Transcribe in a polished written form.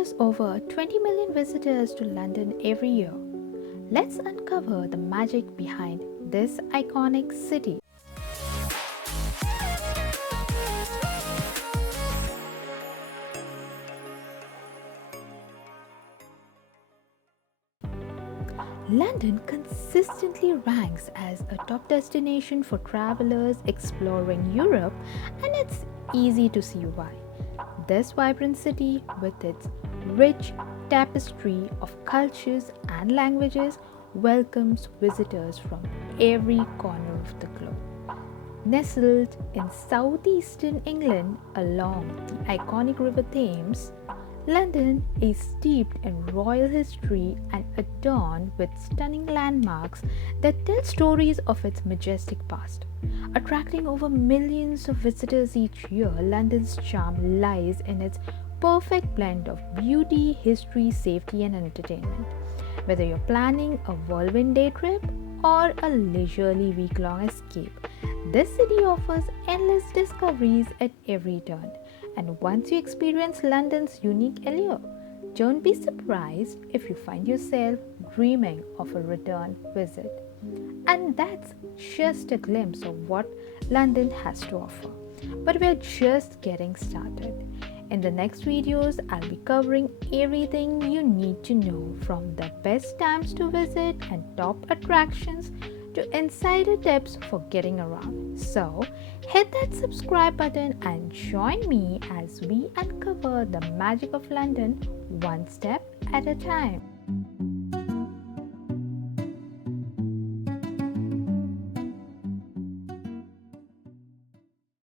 draws over 20 million visitors to London every year. Let's uncover the magic behind this iconic city. London consistently ranks as a top destination for travelers exploring Europe, and it's easy to see why. This vibrant city, with its rich tapestry of cultures and languages, welcomes visitors from every corner of the globe. Nestled in southeastern England along the iconic River Thames, London is steeped in royal history and adorned with stunning landmarks that tell stories of its majestic past. Attracting over millions of visitors each year, London's charm lies in its perfect blend of beauty, history, safety, and entertainment. Whether you're planning a whirlwind day trip or a leisurely week-long escape, this city offers endless discoveries at every turn. And once you experience London's unique allure, don't be surprised if you find yourself dreaming of a return visit. And that's just a glimpse of what London has to offer. But we're just getting started. In the next videos, I'll be covering everything you need to know, from the best times to visit and top attractions to insider tips for getting around. So hit that subscribe button and join me as we uncover the magic of London one step at a time.